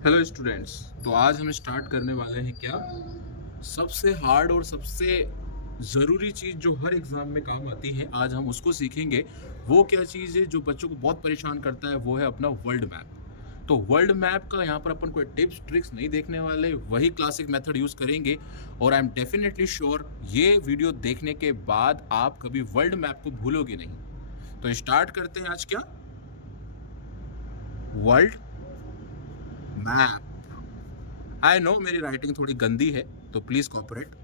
Hello students. तो आज हम स्टार्ट करने वाले हैं क्या, सबसे हार्ड और सबसे ज़रूरी चीज़ जो हर एग्ज़ाम में काम आती है, आज हम उसको सीखेंगे। वो क्या चीज़ है जो बच्चों को बहुत परेशान करता है, वो है अपना वर्ल्ड मैप। तो वर्ल्ड मैप का यहाँ पर अपन कोई टिप्स ट्रिक्स नहीं देखने वाले, वही क्लासिक मेथड यूज़ करेंगे। और आई एम डेफिनेटली श्योर ये वीडियो देखने के बाद आप कभी वर्ल्ड मैप को भूलोगे नहीं। तो स्टार्ट करते हैं आज क्या, वर्ल्ड मैप। आई नो मेरी राइटिंग थोड़ी गंदी है, तो प्लीज़ कॉपरेट।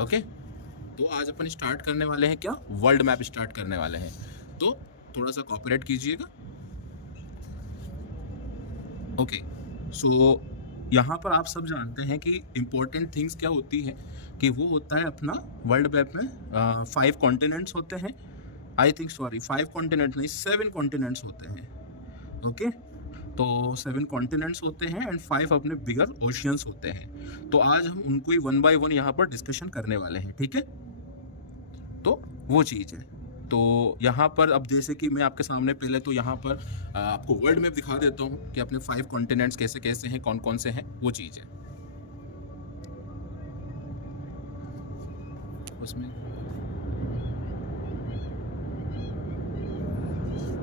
ओके, तो आज अपन स्टार्ट करने वाले हैं क्या, वर्ल्ड मैप स्टार्ट करने वाले हैं। तो थोड़ा सा कॉपरेट कीजिएगा। ओके, सो यहाँ पर आप सब जानते हैं कि इम्पोर्टेंट थिंग्स क्या होती है, कि वो होता है अपना वर्ल्ड मैप में 5 कॉन्टिनेंट्स होते हैं। आई थिंक सॉरी 5 कॉन्टिनेंट्स नहीं, 7 कॉन्टिनेंट्स होते हैं। ओके, तो 7 कॉन्टिनेंट्स होते हैं एंड 5 अपने बिगर ओशियंस होते हैं। तो आज हम उनको ही वन बाय वन यहाँ पर डिस्कशन करने वाले हैं, ठीक है। तो वो चीज़ है। तो यहाँ पर अब जैसे कि मैं आपके सामने पहले तो यहाँ पर आपको वर्ल्ड मैप दिखा देता हूँ कि अपने 5 कॉन्टिनेंट्स कैसे कैसे हैं, कौन कौन से हैं, वो चीज़ है उसमें।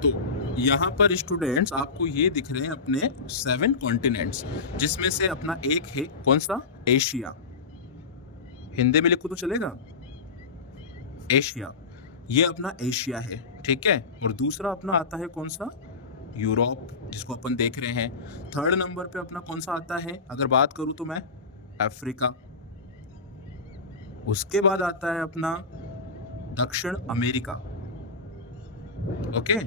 तो यहाँ पर स्टूडेंट्स आपको ये दिख रहे हैं अपने 7 कॉन्टिनेंट्स, जिसमें से अपना एक है कौन सा, एशिया। हिंदी में लिखो तो चलेगा, एशिया। ये अपना एशिया है, ठीक है। और दूसरा अपना आता है कौन सा, यूरोप, जिसको अपन देख रहे हैं। थर्ड नंबर पे अपना कौन सा आता है, अगर बात करूं तो मैं, अफ्रीका। उसके बाद आता है अपना दक्षिण अमेरिका। ओके,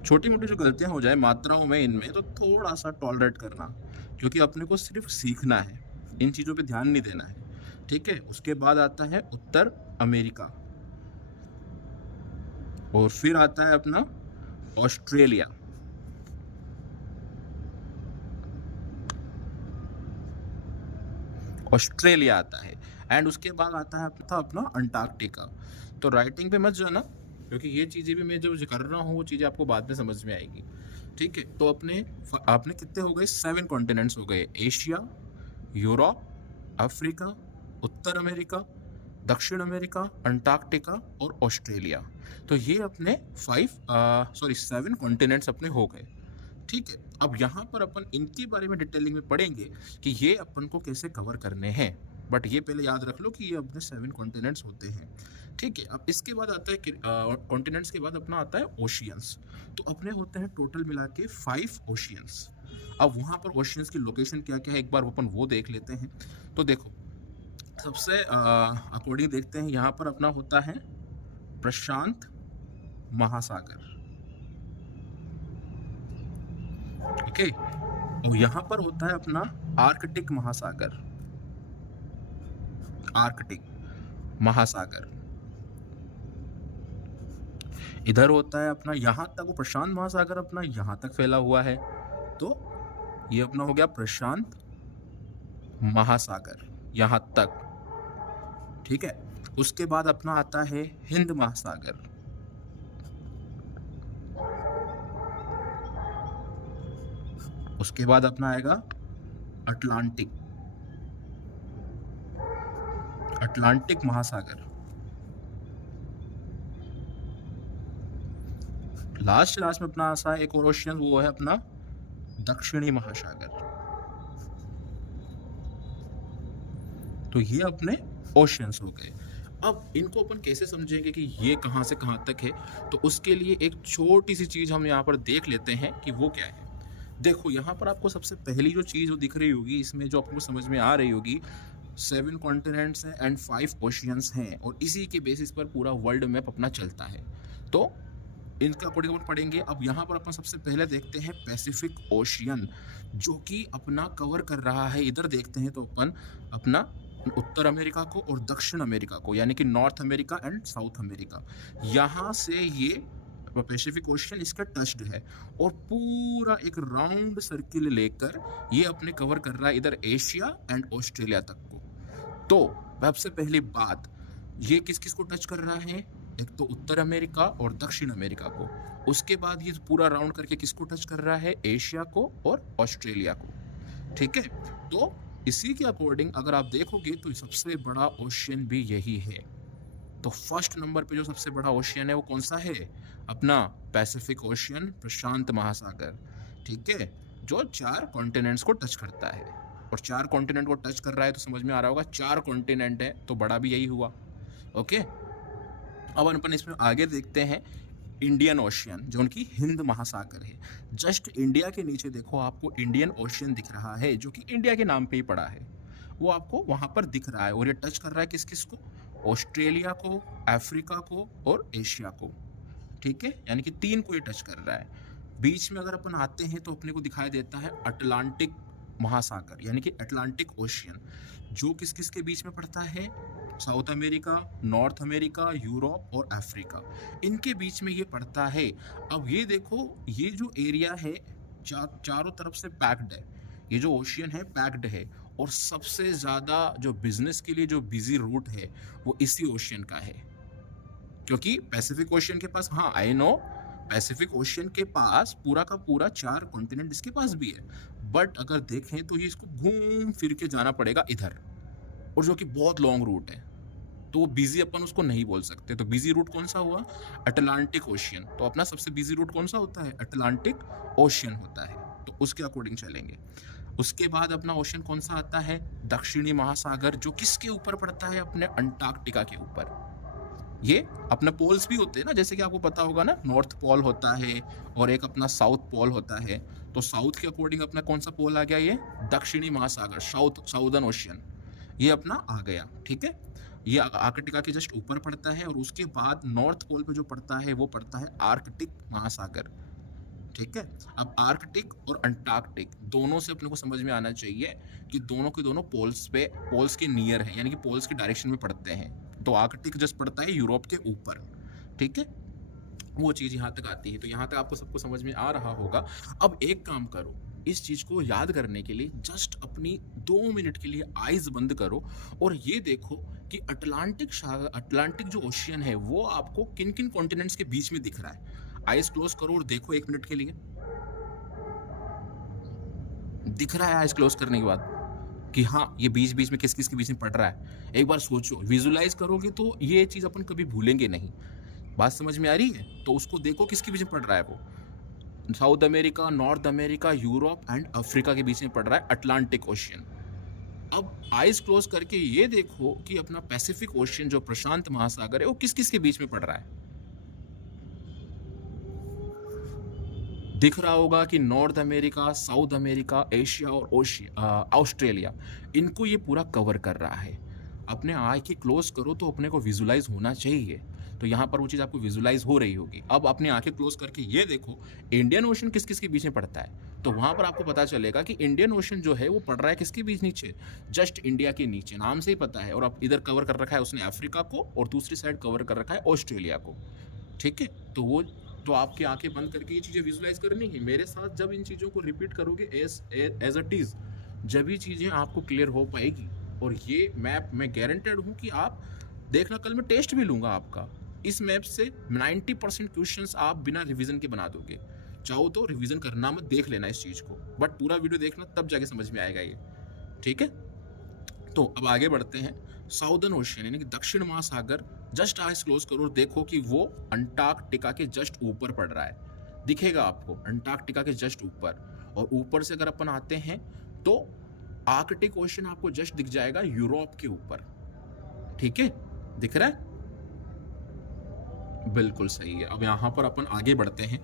छोटी मोटी जो गलतियां हो जाए मात्राओं में इनमें, तो थोड़ा सा टॉलरेट करना, क्योंकि अपने को सिर्फ सीखना है, इन चीज़ों पे ध्यान नहीं देना है, ठीक है। उसके बाद आता है उत्तर अमेरिका, और फिर आता है अपना ऑस्ट्रेलिया। ऑस्ट्रेलिया आता है। एंड उसके बाद आता है अपना अंटार्कटिका। तो राइटिंग पे मत जाना, क्योंकि ये चीज़ें भी मैं जो कर रहा हूँ वो चीज़ें आपको बाद में समझ में आएगी, ठीक है। तो अपने आपने कितने हो गए, 7 कॉन्टिनेंट्स हो गए, एशिया, यूरोप, अफ्रीका, उत्तर अमेरिका, दक्षिण अमेरिका, अंटार्कटिका और ऑस्ट्रेलिया। तो ये अपने 7 कॉन्टिनेंट्स अपने हो गए, ठीक है। अब यहाँ पर अपन इनके बारे में डिटेलिंग में पढ़ेंगे कि ये अपन को कैसे कवर करने हैं। बट ये पहले याद रख लो कि ये अपने 7 कॉन्टिनेंट्स होते हैं, ठीक है। अब इसके बाद आता है कॉन्टिनेंट्स के बाद अपना आता है ओशियंस। तो अपने होते हैं टोटल मिला के 5 ओशियंस। अब वहाँ पर ओशियंस की लोकेशन क्या क्या है, एक बार अपन वो देख लेते हैं। तो देखो, सबसे अकॉर्डिंग देखते हैं, यहाँ पर अपना होता है प्रशांत महासागर, ओके। और यहाँ पर होता है अपना आर्कटिक महासागर, आर्कटिक महासागर। इधर होता है अपना, यहाँ तक वो प्रशांत महासागर अपना यहाँ तक फैला हुआ है, तो ये अपना हो गया प्रशांत महासागर यहाँ तक, ठीक है। उसके बाद अपना आता है हिंद महासागर, उसके बाद अपना आएगा अटलांटिक, अटलांटिक महासागर। लास्ट लास्ट में अपना आता है एक और ओशियन, वो है अपना दक्षिणी महासागर। तो ये अपने ओशियंस हो गए। अब इनको अपन कैसे समझेंगे कि ये कहाँ से कहाँ तक है, तो उसके लिए एक छोटी सी चीज़ हम यहाँ पर देख लेते हैं कि वो क्या है। देखो, यहाँ पर आपको सबसे पहली जो चीज़ दिख रही होगी, इसमें जो आपको समझ में आ रही होगी, 7 कॉन्टिनेंट्स हैं एंड 5 ओशियंस हैं, और इसी के बेसिस पर पूरा वर्ल्ड मैप अपना चलता है। तो इनका अकॉर्डिंग अपन पढ़ेंगे। अब यहाँ पर अपन सबसे पहले देखते हैं पैसिफिक ओशियन, जो कि अपना कवर कर रहा है, इधर देखते हैं तो अपन अपना उत्तर अमेरिका को और दक्षिण अमेरिका को, यानी कि north America and south America. यहाँ से ये पैसिफिक ओशियन इसका टच्ड है, और पूरा एक राउंड सर्किल लेकर ये अपने कवर कर रहा है इधर एशिया एंड ऑस्ट्रेलिया तक को। तो सबसे पहली बात, ये किस किस को टच कर रहा है, एक तो उत्तर अमेरिका और दक्षिण अमेरिका को। उसके बाद ये पूरा राउंड करके किसको टच कर रहा है, एशिया को और ऑस्ट्रेलिया को। ठीक है। तो इसी के अकॉर्डिंग अगर आप देखोगे तो सबसे बड़ा ओशियन भी यही है। तो फर्स्ट नंबर पे जो सबसे बड़ा ओशियन है वो कौन सा है? अपना पैसिफिक ओशियन, प्रशांत महासागर, ठीक है, जो 4 कॉन्टिनेंट्स को टच करता है। और 4 कॉन्टिनेंट को टच कर रहा है तो समझ में आ रहा होगा 4 कॉन्टिनेंट है तो बड़ा भी यही हुआ। ओके, अब अपन इसमें आगे देखते हैं इंडियन ओशियन, जो उनकी हिंद महासागर है। जस्ट इंडिया के नीचे देखो आपको इंडियन ओशियन दिख रहा है, जो कि इंडिया के नाम पे ही पड़ा है। वो आपको वहां पर दिख रहा है और ये टच कर रहा है किस किस को? ऑस्ट्रेलिया को, अफ्रीका को और एशिया को, ठीक है, यानी कि 3 को ये टच कर रहा है। बीच में अगर अपन आते हैं तो अपने को दिखाई देता है अटलांटिक महासागर, यानी कि अटलांटिक ओशियन, जो किस किस के बीच में पड़ता है? South America, north America, Europe और अफ्रीका, इनके बीच में ये पड़ता है। अब ये देखो, ये जो एरिया है चारों तरफ से पैक्ड है, ये जो ओशियन है पैक्ड है, और सबसे ज़्यादा जो बिजनेस के लिए जो बिजी रूट है वो इसी ओशियन का है। क्योंकि पैसिफिक ओशियन के पास, हाँ आई नो, पैसिफिक ओशियन के पास पूरा का पूरा 4 कॉन्टिनेंट इसके पास भी है, बट अगर देखें तो ये इसको घूम फिर के जाना पड़ेगा इधर, और जो कि बहुत लॉन्ग रूट है, तो वो बिजी अपन उसको नहीं बोल सकते। तो बिजी रूट कौन सा हुआ? Atlantic ocean. तो अपना सबसे बिजी रूट कौन सा होता है? अटलांटिक ओशियन होता है, तो उसके अकॉर्डिंग चलेंगे। उसके बाद अपना ओशियन कौन सा आता है? दक्षिणी महासागर, जो किसके ऊपर पड़ता है? अपने अंटार्कटिका के ऊपर। ये अपने पोल्स भी होते हैं ना, जैसे कि आपको पता होगा ना, नॉर्थ पोल होता है और एक अपना साउथ पोल होता है। तो साउथ के अकॉर्डिंग अपना कौन सा पोल आ गया? ये दक्षिणी महासागर, साउदर्न ओशियन, ये अपना आ गया, ठीक है। ये आर्कटिका के जस्ट ऊपर पड़ता है, और उसके बाद नॉर्थ पोल पे जो पड़ता है वो पड़ता है आर्कटिक महासागर, ठीक है। अब आर्कटिक और अंटार्कटिक दोनों से अपने को समझ में आना चाहिए कि दोनों के दोनों पोल्स के नियर है, यानी कि पोल्स के डायरेक्शन में पड़ते हैं। तो आर्कटिक जस्ट पड़ता है यूरोप के ऊपर, ठीक है, वो चीज़ यहाँ तक आती है। तो यहाँ तक आपको सबको समझ में आ रहा होगा। अब एक काम करो, इस चीज़ को याद करने के लिए जस्ट अपनी 2 मिनट के लिए आइज बंद करो और ये देखो कि अटलांटिक जो ओशियन है वो आपको किन किन कॉन्टिनेंट्स के बीच में दिख रहा है। आइज क्लोज करो और देखो 1 मिनट के लिए, दिख रहा है आइज क्लोज करने के बाद कि हाँ ये बीच बीच में किस किस के बीच में पड़ रहा है? एक बार सोचो, विजुलाइज करोगे तो ये चीज़ अपन कभी भूलेंगे नहीं। बात समझ में आ रही है? तो उसको देखो किसके बीच में पड़ रहा है वो। South America, north America, Europe and Africa के बीच में पड़ रहा है अटलांटिक ओशियन। अब आइज क्लोज करके ये देखो कि अपना पैसिफिक ओशियन जो प्रशांत महासागर है वो किस किस के बीच में पड़ रहा है। दिख रहा होगा कि north America, south America, Asia और ऑस्ट्रेलिया, इनको ये पूरा कवर कर रहा है। अपने आई की क्लोज करो तो अपने को विजुलाइज होना चाहिए। तो यहाँ पर वो चीज़ आपको विजुलाइज हो रही होगी। अब अपनी आंखें क्लोज करके ये देखो इंडियन ओशन किस किस के बीच में पड़ता है। तो वहाँ पर आपको पता चलेगा कि इंडियन ओशन जो है वो पड़ रहा है किसके बीच? नीचे, जस्ट इंडिया के नीचे, नाम से ही पता है। और अब इधर कवर कर रखा है उसने अफ्रीका को, और दूसरी साइड कवर कर रखा है ऑस्ट्रेलिया को, ठीक है। तो आपकी आंखें बंद करके ये चीज़ें विजुलाइज करनी है। मेरे साथ जब इन चीज़ों को रिपीट करोगे एज इट इज़, जब ये चीज़ें आपको क्लियर हो पाएगी। और ये मैप मैं गारंटेड हूँ कि आप देखना, कल मैं टेस्ट भी लूँगा आपका, इस मैप से 90% क्वेश्चंस आप बिना रिवीजन के बना दोगे। चाहो तो रिवीजन करना मत, देख लेना इस चीज़ को, बट पूरा वीडियो देखना, तब जाके समझ में आएगा ये, ठीक है। तो अब आगे बढ़ते हैं। साउदर्न ओशियन यानी कि दक्षिण महासागर, जस्ट आइज क्लोज करो और देखो कि वो अंटार्कटिका के जस्ट ऊपर पड़ रहा है। दिखेगा आपको अंटार्कटिका के जस्ट ऊपर। और ऊपर से अगर अपन आते हैं तो आर्कटिक ओशियन आपको जस्ट दिख जाएगा यूरोप के ऊपर, ठीक है, दिख रहा है? बिल्कुल सही है। अब यहाँ पर अपन आगे बढ़ते हैं।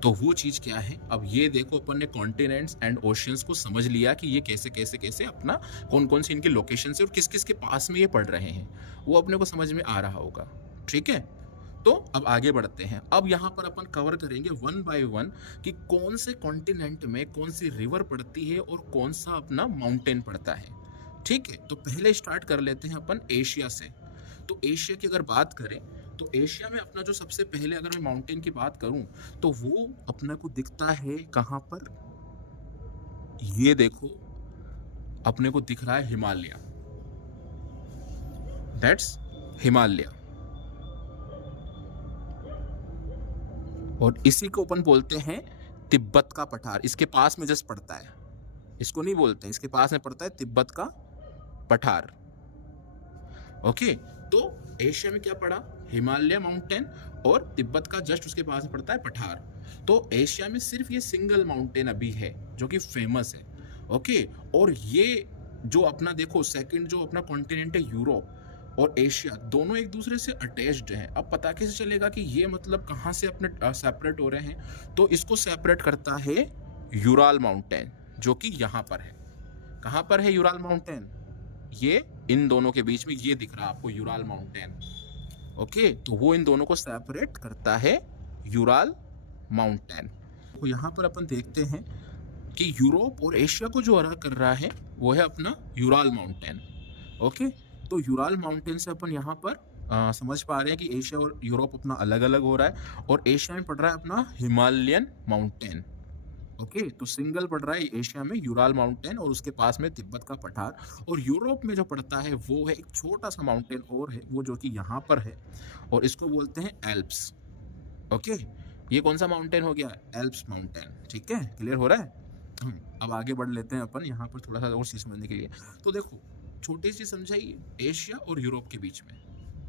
तो वो चीज़ क्या है? अब ये देखो अपन ने कॉन्टिनेंट्स एंड ओशियंस को समझ लिया कि ये कैसे कैसे कैसे अपना कौन कौन सी इनके लोकेशन से और किस किस के पास में ये पड़ रहे हैं, वो अपने को समझ में आ रहा होगा, ठीक है। तो अब आगे बढ़ते हैं। अब यहाँ पर अपन कवर करेंगे 1 बाय 1 कि कौन से कॉन्टिनेंट में कौन सी रिवर पड़ती है और कौन सा अपना माउंटेन पड़ता है, ठीक है। तो पहले स्टार्ट कर लेते हैं अपन एशिया से। तो एशिया की अगर बात करें तो एशिया में अपना जो सबसे पहले, अगर मैं माउंटेन की बात करूं तो वो अपने को दिखता है कहां पर? ये देखो अपने को दिख रहा है हिमालय, दैट्स हिमालय। और इसी को अपन बोलते हैं तिब्बत का पठार, इसके पास में जस्ट पड़ता है, इसको नहीं बोलते हैं, इसके पास में पड़ता है तिब्बत का पठार। ओके, तो एशिया में क्या पड़ा, हिमालय माउंटेन और तिब्बत का जस्ट उसके पास में पड़ता है पठार। तो एशिया में सिर्फ ये सिंगल माउंटेन अभी है जो कि फेमस है। ओके, और ये जो अपना देखो सेकंड जो अपना कॉन्टिनेंट है यूरोप और एशिया, दोनों एक दूसरे से अटैच्ड हैं। अब पता कैसे चलेगा कि ये मतलब कहाँ से अपने सेपरेट हो रहे हैं, तो इसको सेपरेट करता है यूराल माउंटेन, जो कि यहाँ पर है। कहाँ पर है यूराल माउंटेन, ये इन दोनों के बीच में ये दिख रहा है आपको यूराल माउंटेन। ओके, तो वो इन दोनों को सेपरेट करता है यूराल माउंटेन। तो यहाँ पर अपन देखते हैं कि यूरोप और एशिया को जो अलग कर रहा है वो है अपना यूराल माउंटेन। ओके, तो यूराल माउंटेन से अपन यहाँ पर समझ पा रहे हैं कि एशिया और यूरोप अपना अलग अलग हो रहा है, और एशिया में पड़ रहा है अपना हिमालयन माउंटेन। ओके, तो सिंगल पड़ रहा है एशिया में यूराल माउंटेन और उसके पास में तिब्बत का पठार, और यूरोप में जो पड़ता है वो है एक छोटा सा माउंटेन और है वो जो कि यहाँ पर है, और इसको बोलते हैं एल्प्स। ओके, ये कौन सा माउंटेन हो गया, एल्प्स माउंटेन। ठीक है, क्लियर हो रहा है। अब आगे बढ़ लेते हैं अपन यहाँ पर थोड़ा सा और चीज समझने के लिए। तो देखो छोटी सी समझाइए, एशिया और यूरोप के बीच में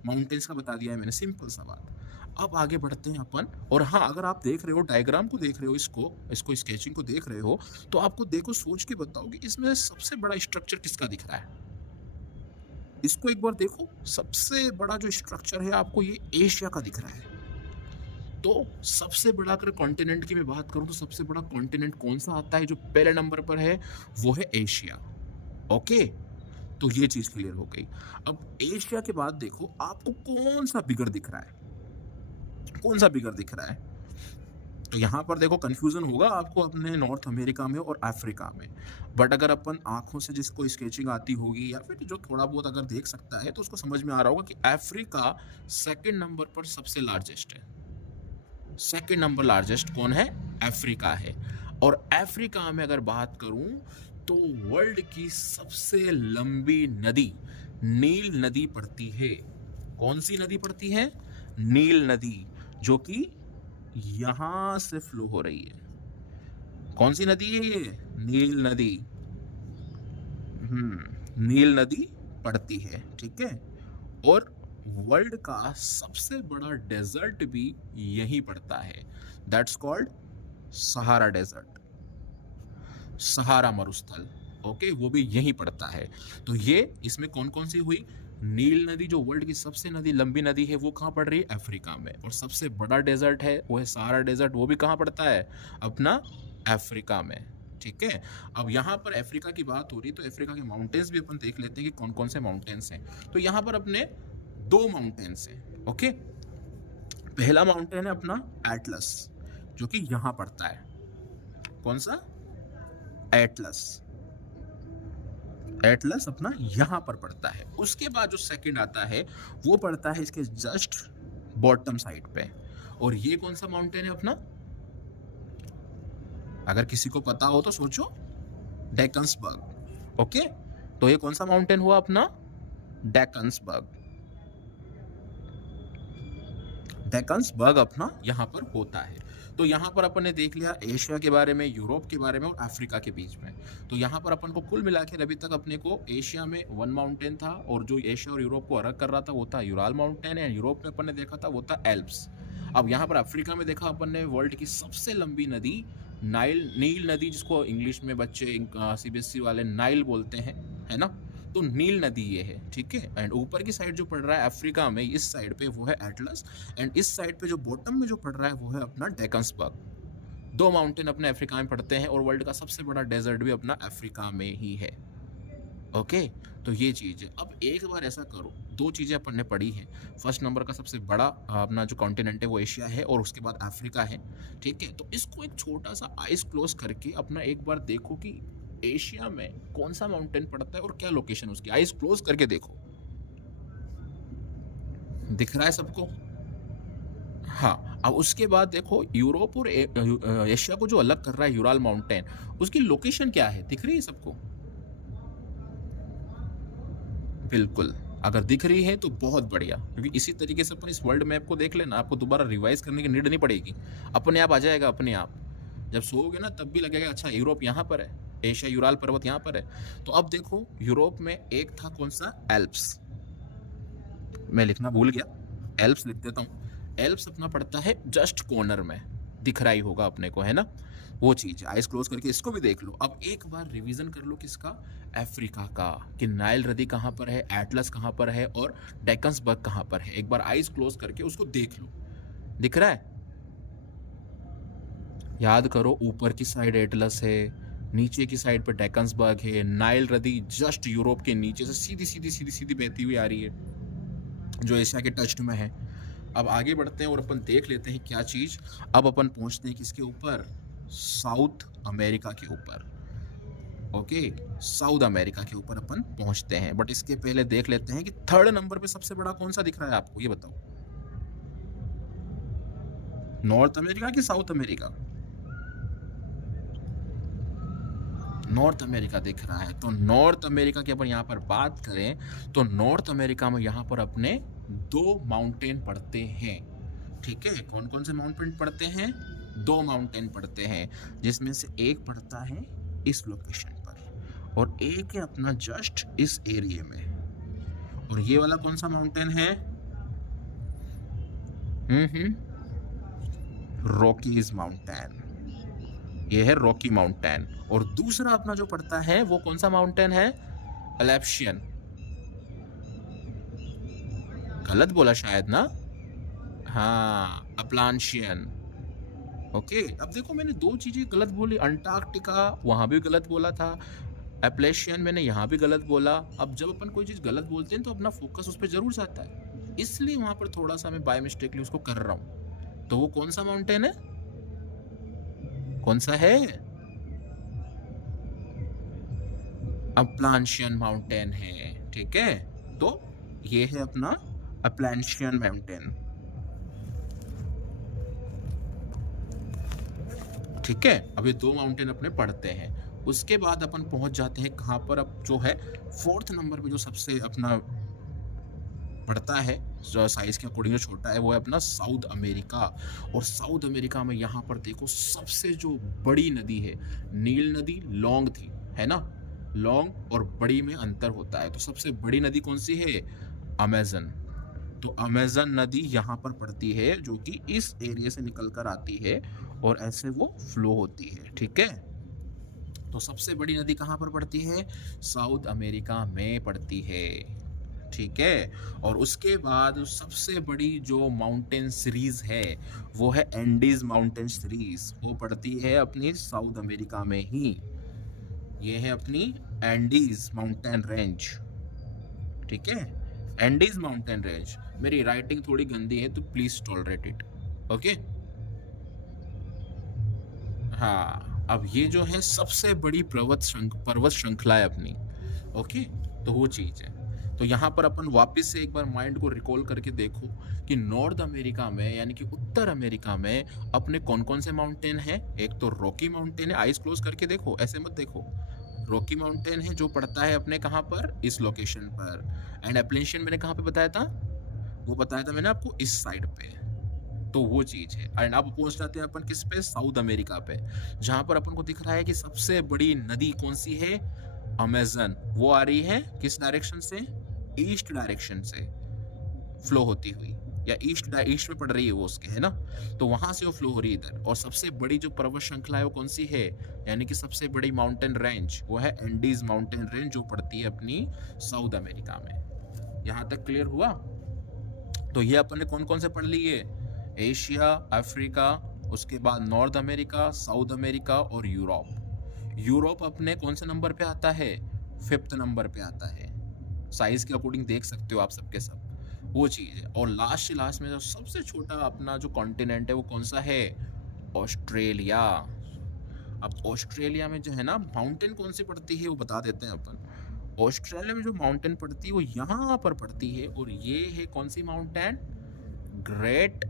माउंटेन्स का बता दिया है मैंने, सिंपल सा बात। अब आगे बढ़ते हैं अपन, और हाँ अगर आप देख रहे हो डायग्राम को देख रहे हो, इसको स्केचिंग को देख रहे हो, तो आपको देखो सोच के बताओ कि इसमें सबसे बड़ा स्ट्रक्चर किसका दिख रहा है। इसको एक बार देखो, सबसे बड़ा जो स्ट्रक्चर है आपको ये एशिया का दिख रहा है। तो सबसे बड़ा अगर कॉन्टिनेंट की मैं बात करूं तो सबसे बड़ा कॉन्टिनेंट कौन सा आता है, जो पहले नंबर पर है वो है एशिया। ओके, तो ये चीज क्लियर हो गई। अब एशिया के बाद देखो आपको कौन सा बिगर दिख रहा है, कौन सा बिगर दिख रहा है। तो यहाँ पर देखो कंफ्यूजन होगा आपको अपने नॉर्थ अमेरिका में और अफ्रीका में, बट अगर अपन आंखों से जिसको स्केचिंग आती होगी या फिर जो थोड़ा बहुत अगर देख सकता है तो उसको समझ में आ रहा होगा कि अफ्रीका सेकंड नंबर पर सबसे लार्जेस्ट है। सेकंड नंबर लार्जेस्ट कौन है, अफ्रीका है। और अफ्रीका में अगर बात करूं तो वर्ल्ड की सबसे लंबी नदी नील नदी पड़ती है। कौन सी नदी पड़ती है, नील नदी, जो कि यहां से फ्लो हो रही है। कौन सी नदी है ये, नील नदी। नील नदी पड़ती है। ठीक है, और वर्ल्ड का सबसे बड़ा डेजर्ट भी यहीं पड़ता है, दैट्स कॉल्ड सहारा डेजर्ट, सहारा मरुस्थल। ओके, वो भी यहीं पड़ता है। तो ये इसमें कौन कौन सी हुई, नील नदी जो वर्ल्ड की सबसे लंबी नदी है वो कहाँ पड़ रही है, अफ्रीका में, और सबसे बड़ा डेजर्ट है वो है सहारा डेजर्ट, वो भी कहाँ पड़ता है, अपना अफ्रीका में। ठीक है, अब यहाँ पर अफ्रीका की बात हो रही तो अफ्रीका के माउंटेन्स भी अपन देख लेते हैं कि कौन कौन से माउंटेन्स हैं। तो यहाँ पर अपने दो माउंटेन्स हैं। ओके, पहला माउंटेन है अपना एटलस, जो कि यहां पड़ता है। कौन सा, एटलस, एटलस अपना यहां पर पड़ता है। उसके बाद जो सेकंड आता है वो पड़ता है इसके जस्ट बॉटम साइड पे, और ये कौन सा माउंटेन है अपना, अगर किसी को पता हो तो सोचो, डेकन्सबर्ग। ओके, तो ये कौन सा माउंटेन हुआ अपना, डेकन्सबर्ग। डेकन्सबर्ग अपना यहाँ पर होता है। तो यहाँ पर अपन ने देख लिया एशिया के बारे में, यूरोप के बारे में और अफ्रीका के बीच में। तो यहाँ पर अपन को कुल मिला के अभी तक अपने को एशिया में वन माउंटेन था, और जो एशिया और यूरोप को अलग कर रहा था वो था यूराल माउंटेन, एंड यूरोप में अपन ने देखा था वो था एल्प्स। अब यहाँ पर अफ्रीका में देखा अपन ने वर्ल्ड की सबसे लंबी नदी नील नदी, जिसको इंग्लिश में बच्चे CBSE वाले नाइल बोलते हैं, है ना। तो नील नदी ये है। ठीक है, एंड ऊपर की साइड जो पड़ रहा है अफ्रीका में, इस साइड पे वो है एटलस, एंड इस साइड पे जो बॉटम में जो पड़ रहा है वो है अपना डेकन्सबर्ग। दो माउंटेन अपने अफ्रीका में पड़ते हैं, और वर्ल्ड का सबसे बड़ा डेजर्ट भी अपना अफ्रीका में ही है। ओके, तो ये चीज़ है। अब एक बार ऐसा करो, दो चीज़ें अपन ने पढ़ी हैं। फर्स्ट नंबर का सबसे बड़ा अपना जो कॉन्टिनेंट है वो एशिया है, और उसके बाद अफ्रीका है। ठीक है, तो इसको एक छोटा सा आइज क्लोज करके अपना एक बार देखो कि एशिया में कौन सा माउंटेन पड़ता है और क्या लोकेशन उसकी, आइज क्लोज करके देखो, दिख रहा है सबको। हाँ, अब उसके बाद देखो यूरोप और एशिया को जो अलग कर रहा है यूराल माउंटेन, उसकी लोकेशन क्या है, दिख रही है सबको, बिल्कुल। अगर दिख रही है तो बहुत बढ़िया, क्योंकि इसी तरीके से अपन इस वर्ल्ड मैप को देख लेना, आपको दोबारा रिवाइज करने की नीड नहीं पड़ेगी, अपने आप आ जाएगा। अपने आप जब सोओगे ना तब भी लगेगा अच्छा यूरोप यहाँ पर है, एशिया यूराल पर्वत यहाँ पर है। तो अब देखो यूरोप में एक था कौन सा, एल्प्स, मैं लिखना भूल गया, एल्प्स लिख देता हूँ। एल्प्स अपना पड़ता है जस्ट कॉर्नर में, दिख रहा ही होगा अपने को, है ना, वो चीज़। आइस क्लोज करके इसको भी देख लो। अब एक बार रिवीजन कर लो किसका, अफ्रीका का, कि नाइल नदी कहाँ पर है, एटलस कहाँ पर है और डेकन्सबर्ग कहाँ पर है। एक बार आइस क्लोज करके उसको देख लो, दिख रहा है। याद करो, ऊपर की साइड एटलस है, नीचे की साइड पर डेकन्सबर्ग है, नाइल नदी जस्ट यूरोप के नीचे से सीधी सीधी सीधी सीधी बहती हुई आ रही है, जो एशिया के टच में है। अब आगे बढ़ते हैं और अपन देख लेते हैं क्या चीज़। अब अपन पहुंचते हैं किसके ऊपर, साउथ अमेरिका के ऊपर। ओके, साउथ अमेरिका के ऊपर अपन पहुंचते हैं, बट इसके पहले देख लेते हैं कि थर्ड नंबर पे सबसे बड़ा कौन सा दिख रहा है आपको, ये बताओ। नॉर्थ अमेरिका कि साउथ अमेरिका? नॉर्थ अमेरिका दिख रहा है। तो नॉर्थ अमेरिका की अपन यहाँ पर बात करें तो नॉर्थ अमेरिका में यहाँ पर अपने 2 माउंटेन पड़ते हैं, ठीक है। कौन कौन से माउंटेन पड़ते हैं, 2 माउंटेन पड़ते हैं, जिसमें से एक पड़ता है इस लोकेशन पर और एक है अपना जस्ट इस एरिया में। और ये वाला कौन सा माउंटेन है, रॉकीज माउंटेन, ये है रॉकी माउंटेन। और दूसरा अपना जो पड़ता है वो कौन सा माउंटेन है, एलेप्शियन। गलत बोला शायद ना, हाँ, अपलांशियन। ओके, अब देखो मैंने 2 चीजें गलत बोली, अंटार्कटिका वहां भी गलत बोला था, एप्लेशियन मैंने यहाँ भी गलत बोला। अब जब अपन कोई चीज गलत बोलते हैं तो अपना फोकस उस पर जरूर जाता है, इसलिए वहां पर थोड़ा सा मैं बाय मिस्टेकली उसको कर रहा हूं। तो वो कौन सा माउंटेन है, कौन सा है, अपलांशियन माउंटेन है, ठीक है। तो ये है अपना अपलांशियन माउंटेन, ठीक है। अब ये 2 माउंटेन अपने पढ़ते हैं। उसके बाद अपन पहुंच जाते हैं कहाँ पर, अब जो है 4th नंबर पे जो सबसे अपना पड़ता है, जो साइज के अकॉर्डिंग जो छोटा है, वो है अपना साउथ अमेरिका। और साउथ अमेरिका में यहाँ पर देखो सबसे जो बड़ी नदी है, नील नदी लॉन्ग थी, है ना, लॉन्ग और बड़ी में अंतर होता है। तो सबसे बड़ी नदी कौन सी है, अमेजन। तो अमेजन नदी यहाँ पर पड़ती है, जो कि इस एरिया से निकल कर आती है और ऐसे वो फ्लो होती है, ठीक है। तो सबसे बड़ी नदी कहाँ पर पड़ती है, साउथ अमेरिका में पड़ती है, ठीक है। और उसके बाद सबसे बड़ी जो माउंटेन सीरीज है वो है एंडीज माउंटेन सीरीज, वो पड़ती है अपनी साउथ अमेरिका में ही। ये है अपनी एंडीज माउंटेन रेंज, ठीक है, एंडीज माउंटेन रेंज। मेरी राइटिंग थोड़ी गंदी है तो प्लीज टॉलरेट इट, ओके। हाँ, अब ये जो है सबसे बड़ी पर्वत श्रृंखला है अपनी, ओके। तो वो चीज है। तो यहाँ पर अपन वापस से एक बार माइंड को रिकॉल करके देखो कि नॉर्थ अमेरिका में यानी कि उत्तर अमेरिका में अपने कौन कौन से माउंटेन हैं। एक तो रॉकी माउंटेन है, आइज क्लोज करके देखो, ऐसे मत देखो। रॉकी माउंटेन है जो पड़ता है अपने कहाँ पर, इस लोकेशन पर। एंड एप्लेशियन मैंने कहाँ पे बताया था, वो बताया था मैंने आपको इस साइड पे। तो वो चीज है। एंड अब पहुंच जाते हैं अपन किस पे, साउथ अमेरिका पे, जहां पर अपन को दिख रहा है कि सबसे बड़ी नदी कौन सी है, अमेजन। वो आ रही है किस डायरेक्शन से, ईस्ट डायरेक्शन से फ्लो होती हुई, या ईस्ट में पड़ रही है वो उसके, है ना। तो वहां से वो फ्लो हो रही है इधर। और सबसे बड़ी जो पर्वत श्रृंखला है वो कौन सी है, यानी कि सबसे बड़ी माउंटेन रेंज वो है एंडीज माउंटेन रेंज, जो पड़ती है अपनी साउथ अमेरिका में। यहां तक क्लियर हुआ। तो ये अपन ने कौन कौन से पढ़ लिए, एशिया, अफ्रीका, उसके बाद नॉर्थ अमेरिका, साउथ अमेरिका और यूरोप। यूरोप अपने कौन से नंबर पे आता है, 5th नंबर पे आता है। साइज के अकॉर्डिंग देख सकते हो आप सबके सब, वो चीज है। और लास्ट में जो सबसे छोटा अपना जो कॉन्टिनेंट है वो कौन सा है, ऑस्ट्रेलिया। अब ऑस्ट्रेलिया में जो है ना माउंटेन कौन सी पड़ती है वो बता देते हैं अपन। ऑस्ट्रेलिया में जो माउंटेन पड़ती है वो यहाँ पर पड़ती है, और ये है कौन सी mountain, great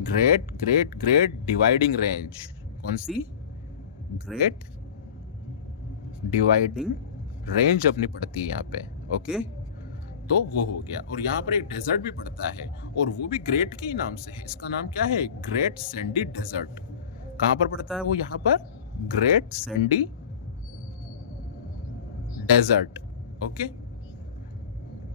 great great great dividing range. कौन सी, ग्रेट डिवाइडिंग रेंज अपनी पड़ती है यहाँ पे, ओके। तो वो हो गया। और यहाँ पर एक डेजर्ट भी पड़ता है, और वो भी ग्रेट के ही नाम से है। इसका नाम क्या है, ग्रेट सैंडी डेजर्ट। कहाँ पर पड़ता है वो? यहाँ पर Great Sandy Desert. Okay,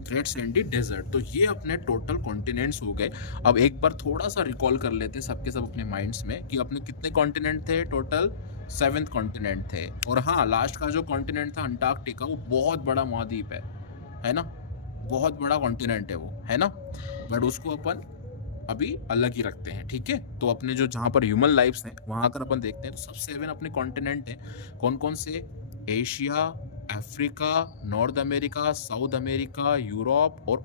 Great Sandy Desert. तो ये अपने टोटल कॉन्टिनेंट्स हो गए। अब एक बार थोड़ा सा रिकॉल कर लेते हैं सबके सब अपने माइंड्स में कि अपने कितने कॉन्टिनेंट थे टोटल? 7th कॉन्टिनेंट थे। और हाँ, लास्ट का जो कॉन्टिनेंट था अंटार्कटिका, वो बहुत बड़ा महाद्वीप है ना, बहुत बड़ा कॉन्टिनेंट है वो, है ना, बट उसको अपन अभी अलग ही रखते हैं, ठीक है। तो अपने जो जहाँ पर ह्यूमन लाइफ्स हैं वहाँ अगर अपन देखते हैं तो सब 7 अपने कॉन्टिनेंट हैं। कौन कौन से? Asia, Africa, north America, south America, Europe और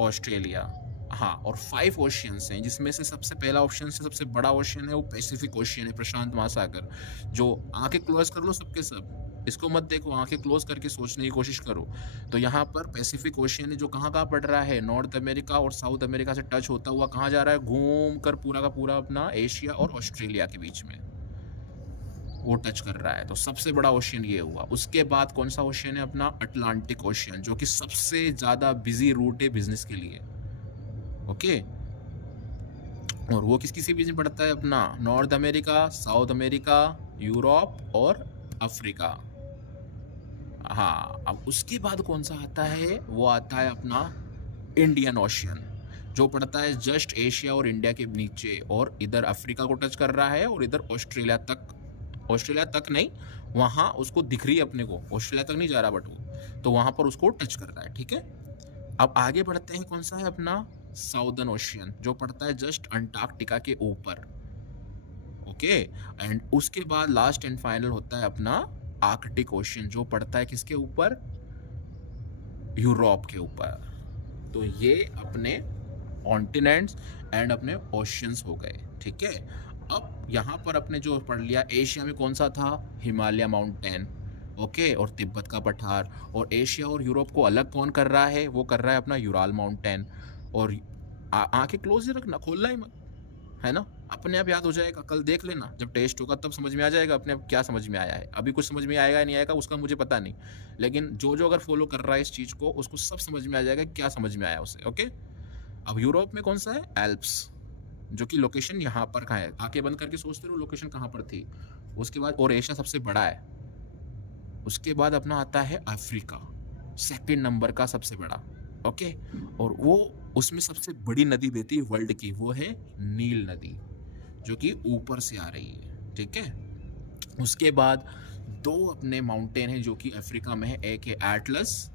ऑस्ट्रेलिया। हाँ, और 5 ओशियंस हैं, जिसमें से सबसे पहला ऑप्शन से सबसे बड़ा ओशियन है वो पैसिफिक ओशियन है, प्रशांत महासागर। जो आंखें क्लोज कर लो सबके सब, इसको मत देखो, आंखें क्लोज करके सोचने की कोशिश करो। तो यहाँ पर पैसिफिक ओशियन है जो कहाँ कहाँ पड़ रहा है? नॉर्थ अमेरिका और साउथ अमेरिका से टच होता हुआ कहाँ जा रहा है? घूम कर पूरा का पूरा अपना एशिया और ऑस्ट्रेलिया के बीच में वो टच कर रहा है। तो सबसे बड़ा ओशियन ये हुआ। उसके बाद कौन सा ओशियन है अपना? अटलांटिक ओशियन, जो कि सबसे ज़्यादा बिजी रूट है बिजनेस के लिए। ओके, और वो किस किस के बीच में पड़ता है अपना? North America, south America, Europe और अफ्रीका। हाँ, अब उसके बाद कौन सा आता है? वो आता है अपना इंडियन ओशियन, जो पड़ता है जस्ट एशिया और इंडिया के नीचे, और इधर अफ्रीका को टच कर रहा है और इधर ऑस्ट्रेलिया तक नहीं, वहाँ उसको दिख रही है अपने को, ऑस्ट्रेलिया तक नहीं जा रहा बट वो, तो वहाँ पर उसको टच कर रहा है, ठीक है। अब आगे बढ़ते हैं, कौन सा है अपना? साउदर्न ओशियन, जो पड़ता है जस्ट अंटार्कटिका के ऊपर। ओके, एंड उसके बाद लास्ट एंड फाइनल होता है अपना आर्कटिक ओशियन, जो पड़ता है किसके ऊपर? यूरोप के ऊपर। तो ये अपने कॉन्टिनेंट्स एंड अपने ओशियंस हो गए, ठीक है। अब यहाँ पर अपने जो पढ़ लिया, एशिया में कौन सा था? हिमालय माउंटेन, ओके, और तिब्बत का पठार। और एशिया और यूरोप को अलग कौन कर रहा है? वो कर रहा है अपना यूराल माउंटेन। और आंखें क्लोज ही रखना, खोलना ही मत, है ना, अपने आप याद हो जाएगा। कल देख लेना, जब टेस्ट होगा तब समझ में आ जाएगा अपने आप क्या समझ में आया है। अभी कुछ समझ में आएगा या नहीं आएगा उसका मुझे पता नहीं, लेकिन जो जो अगर फॉलो कर रहा है इस चीज़ को, उसको सब समझ में आ जाएगा क्या समझ में आया उसे। ओके, अब यूरोप में कौन सा है? एल्प्स, जो कि लोकेशन यहाँ पर कहाँ है? आंखें बंद करके सोचते रहो लोकेशन कहाँ पर थी। उसके बाद, और एशिया सबसे बड़ा है। उसके बाद अपना आता है अफ्रीका, 2nd नंबर का सबसे बड़ा। ओके, और वो उसमें सबसे बड़ी नदी बहती है वर्ल्ड की, वो है नील नदी, जो कि ऊपर से आ रही है, ठीक है। उसके बाद 2 अपने माउंटेन हैं जो कि अफ्रीका में है, एक है एटलस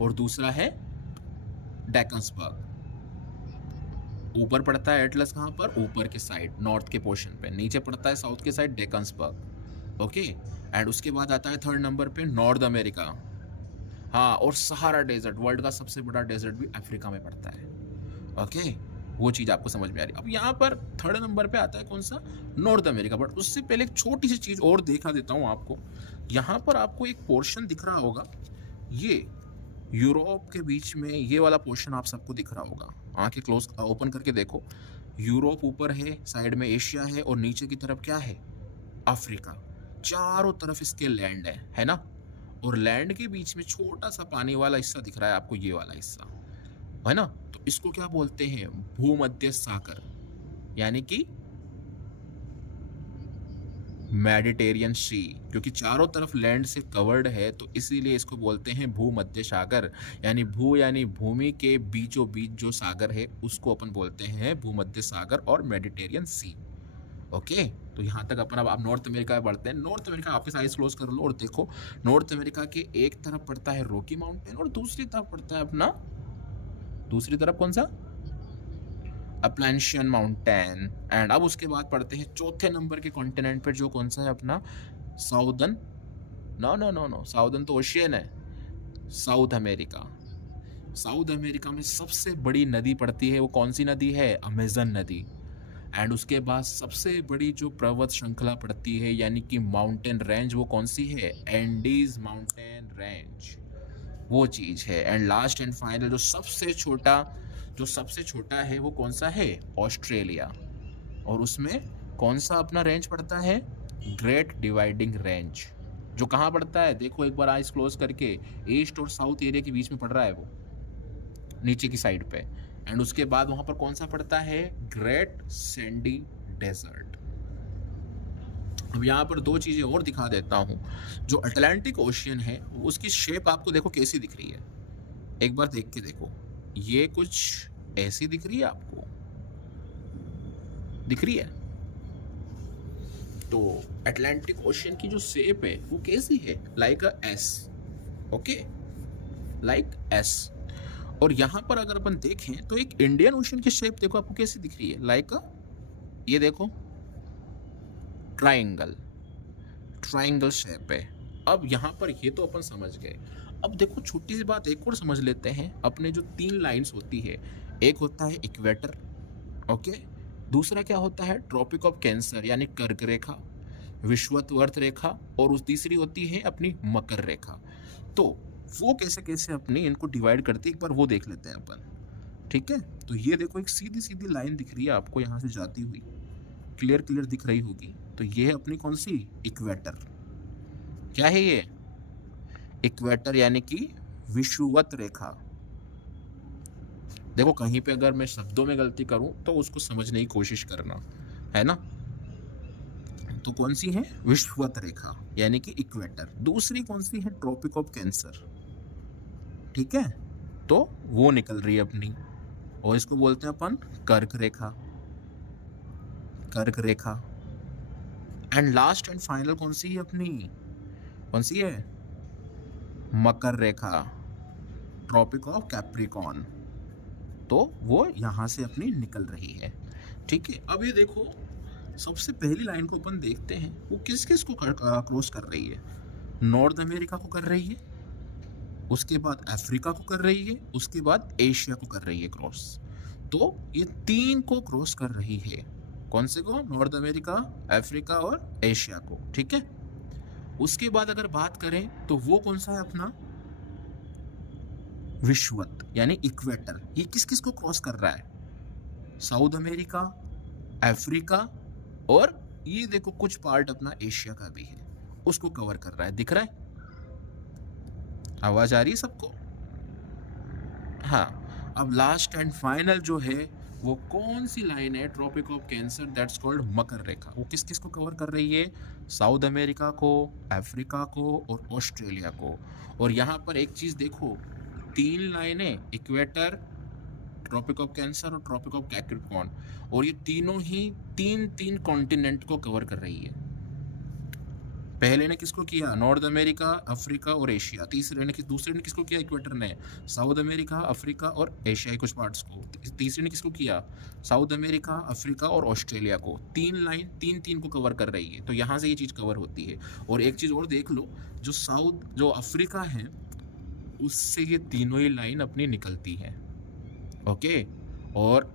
और दूसरा है डेकन्सबर्ग। ऊपर पड़ता है एटलस, कहाँ पर? ऊपर के साइड, नॉर्थ के पोर्शन पे। नीचे पड़ता है साउथ के साइड, डेकन्सबर्ग। ओके, एंड उसके बाद आता है 3rd नंबर पे नॉर्थ अमेरिका। हाँ, और सहारा डेजर्ट, वर्ल्ड का सबसे बड़ा डेजर्ट भी अफ्रीका में पड़ता है। ओके, वो चीज़ आपको समझ में आ रही है। अब यहाँ पर 3rd नंबर पे आता है कौन सा? North America. बट उससे पहले एक छोटी सी चीज़ और दिखा देता हूँ आपको। यहाँ पर आपको एक पोर्शन दिख रहा होगा, ये यूरोप के बीच में ये वाला पोर्शन आप सबको दिख रहा होगा। आंखें क्लोज ओपन करके देखो, यूरोप ऊपर है, साइड में एशिया है, और नीचे की तरफ क्या है? अफ्रीका। चारों तरफ इसके लैंड है ना, और लैंड के बीच में छोटा सा पानी वाला हिस्सा दिख रहा है आपको, ये वाला हिस्सा, है ना। तो इसको क्या बोलते हैं? भूमध्य सागर, यानी कि मेडिटेरियन सी। क्योंकि चारों तरफ लैंड से कवर्ड है, तो इसीलिए इसको बोलते हैं भूमध्य सागर। यानी भू यानी भूमि के बीचों बीच जो सागर है उसको अपन बोलते हैं भूमध्य सागर और मेडिटेरियन सी। ओके, तो यहाँ तक अपन अब आप नॉर्थ अमेरिका में बढ़ते हैं। नॉर्थ अमेरिका, आपके आइज क्लोज कर लो और देखो, नॉर्थ अमेरिका के एक तरफ पड़ता है रॉकी माउंटेन और दूसरी तरफ पड़ता है अपना, दूसरी तरफ कौन सा? अपलांशियन माउंटेन। एंड अब उसके बाद पढ़ते हैं 4थे नंबर के कॉन्टिनेंट पर, जो कौन सा है अपना? साउदर्न, नो, साउदर्न तो ओशियन है, साउथ अमेरिका। साउथ अमेरिका में सबसे बड़ी नदी पड़ती है, वो कौन सी नदी है? अमेजन नदी। एंड उसके बाद सबसे बड़ी जो पर्वत श्रृंखला पड़ती है, यानी कि माउंटेन रेंज, वो कौन सी है? एंडीज माउंटेन रेंज, वो चीज़ है। एंड लास्ट एंड फाइनल जो सबसे छोटा है वो कौन सा है? ऑस्ट्रेलिया। और उसमें कौन सा अपना रेंज पड़ता है? ग्रेट डिवाइडिंग रेंज, जो कहाँ पड़ता है? देखो एक बार आइज क्लोज करके, ईस्ट और साउथ एरिया के बीच में पड़ रहा है वो, नीचे की साइड पे। एंड उसके बाद वहाँ पर कौन सा पड़ता है? Great Sandy Desert. अब यहाँ पर दो चीज़ें और दिखा देता हूँ। जो अटलांटिक ओशियन है उसकी शेप आपको देखो कैसी दिख रही है, एक बार देख के देखो। ये कुछ ऐसी दिख रही है आपको, दिख रही है? तो अटलांटिक ओशियन की जो शेप है वो कैसी है, लाइक अ एस। Okay, like S. और यहाँ पर अगर अपन देखें तो एक इंडियन ओशियन की शेप देखो आपको कैसी दिख रही है, लाइक अ, ये देखो ट्राइंगल, ट्राइंगल शेप है। अब यहाँ पर ये तो अपन समझ गए। अब देखो छोटी सी बात एक और समझ लेते हैं। अपने जो 3 लाइंस होती है, एक होता है इक्वेटर, ओके, दूसरा क्या होता है ट्रॉपिक ऑफ कैंसर यानी कर्क रेखा, विषुवत रेखा, और उस तीसरी होती है अपनी मकर रेखा। तो वो कैसे कैसे अपनी इनको डिवाइड करती है एक बार वो देख लेते हैं अपन, ठीक है? तो ये देखो एक सीधी सीधी लाइन दिख रही है आपको यहाँ से जाती हुई, क्लियर क्लियर दिख रही होगी। तो ये है अपनी कौन सी, इक्वेटर। क्या है ये, इक्वेटर यानी कि विषुवत रेखा। देखो कहीं पे अगर मैं शब्दों में गलती करूं तो उसको समझने की कोशिश करना, है ना? तो कौन सी है, विषुवत रेखा यानी कि इक्वेटर। दूसरी कौन सी है, ट्रॉपिक ऑफ कैंसर, ठीक है? तो वो निकल रही है अपनी, और इसको बोलते हैं अपन कर्क रेखा, कर्क रेखा। एंड लास्ट एंड फाइनल कौन सी है अपनी, कौन सी है, मकर रेखा, ट्रॉपिक ऑफ कैप्रिकॉन। तो वो यहाँ से अपनी निकल रही है, ठीक है? अब ये देखो सबसे पहली लाइन को अपन देखते हैं, वो किस किस को क्रॉस कर रही है। नॉर्थ अमेरिका को कर रही है, उसके बाद अफ्रीका को कर रही है, उसके बाद एशिया को कर रही है क्रॉस। तो ये 3 को क्रॉस कर रही है। कौन से को, नॉर्थ अमेरिका, अफ्रीका और एशिया को, ठीक है? उसके बाद अगर बात करें तो वो कौन सा है अपना, विषुवत यानी इक्वेटर। ये किस किस को क्रॉस कर रहा है, साउथ अमेरिका, अफ्रीका, और ये देखो कुछ पार्ट अपना एशिया का भी है, उसको कवर कर रहा है। दिख रहा है, आवाज आ रही है सबको? हाँ। अब लास्ट एंड फाइनल जो है वो कौन सी लाइन है, tropic of cancer, that's called मकर रेखा। वो किस किस को कवर कर रही है, साउथ अमेरिका को, अफ्रीका को और ऑस्ट्रेलिया को। और यहाँ पर एक चीज़ देखो, 3 लाइनें, इक्वेटर, ट्रॉपिक ऑफ कैंसर और ट्रॉपिक ऑफ कैप्रिकॉर्न, और ये तीनों ही 3 कॉन्टिनेंट को कवर कर रही है। पहले ने किसको किया, नॉर्थ अमेरिका, अफ्रीका और एशिया। दूसरे ने किसको किया, इक्वेटर ने साउथ अमेरिका, अफ्रीका और एशिया के कुछ पार्ट्स को। तीसरे ने किसको किया, साउथ अमेरिका, अफ्रीका और ऑस्ट्रेलिया को। 3 लाइन 3 को कवर कर रही है। तो यहाँ से ये चीज़ कवर होती है। और एक चीज़ और देख लो, जो अफ्रीका है उससे ये तीनों ही लाइन अपनी निकलती है, ओके? और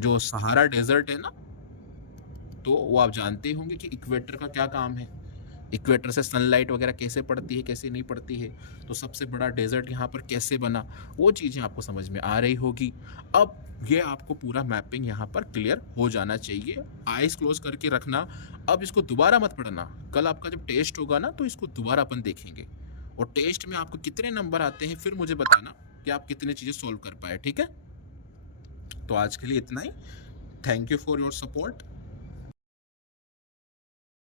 जो सहारा डेजर्ट है ना, तो वो आप जानते होंगे कि इक्वेटर का क्या काम है, इक्वेटर से सनलाइट वगैरह कैसे पड़ती है, कैसे नहीं पड़ती है, तो सबसे बड़ा डेजर्ट यहाँ पर कैसे बना, वो चीज़ें आपको समझ में आ रही होगी। अब ये आपको पूरा मैपिंग यहाँ पर क्लियर हो जाना चाहिए। आइज क्लोज करके रखना। अब इसको दोबारा मत पढ़ना, कल आपका जब टेस्ट होगा ना तो इसको दोबारा अपन देखेंगे, और टेस्ट में आपको कितने नंबर आते हैं फिर मुझे बताना कि आप कितनी चीज़ें सोल्व कर पाए, ठीक है? तो आज के लिए इतना ही। Thank you for your support.